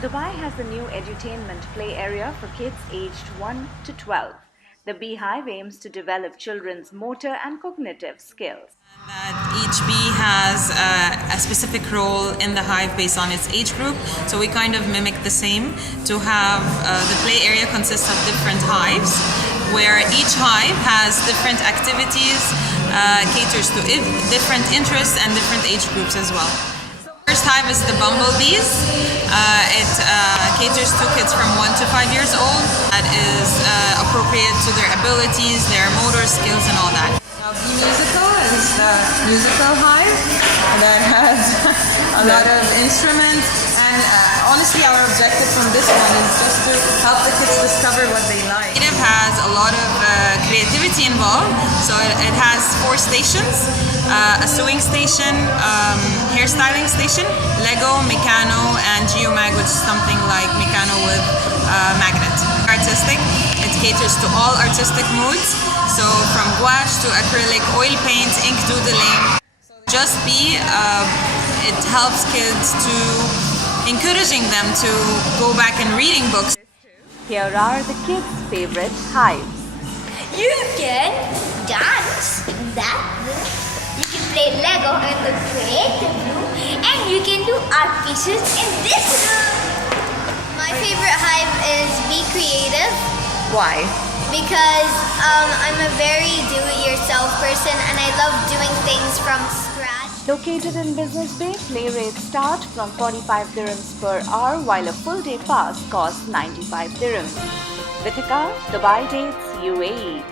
Dubai has a new edutainment play area for kids aged 1 to 12. The BEEhive aims to develop children's motor and cognitive skills. That each bee has a specific role in the hive based on its age group, so we kind of mimic the same to have the play area consists of different hives where each hive has different activities, caters to different interests and different age groups as well. First hive is the bumblebees. It caters to kids from 1 to 5 years old. That is appropriate to their abilities, their motor skills and all that. Now, Bee Musical is the musical hive that has a lot of instruments, and honestly our objective from this one is just to help the kids discover what they like. It has a lot of creativity involved, so it has 4 stations, a sewing station, hairstyling station, Lego, Meccano, and Geomag, which is something like Meccano with magnet. Artistic, it caters to all artistic moods, so from gouache to acrylic, oil paint, ink doodling. Just Bee, it helps kids to encouraging them to go back and reading books. Here are the kids' favorite hives. You can dance in that room, you can play Lego in the creative room, and you can do art pieces in this room. My favorite hive is Be Creative. Why? Because I'm a very do-it-yourself person and I love doing things from scratch. Located in Business Bay, play rates start from 45 dirhams per hour, while a full day pass costs 95 dirhams. Vitika, Dubai Dates, UAE.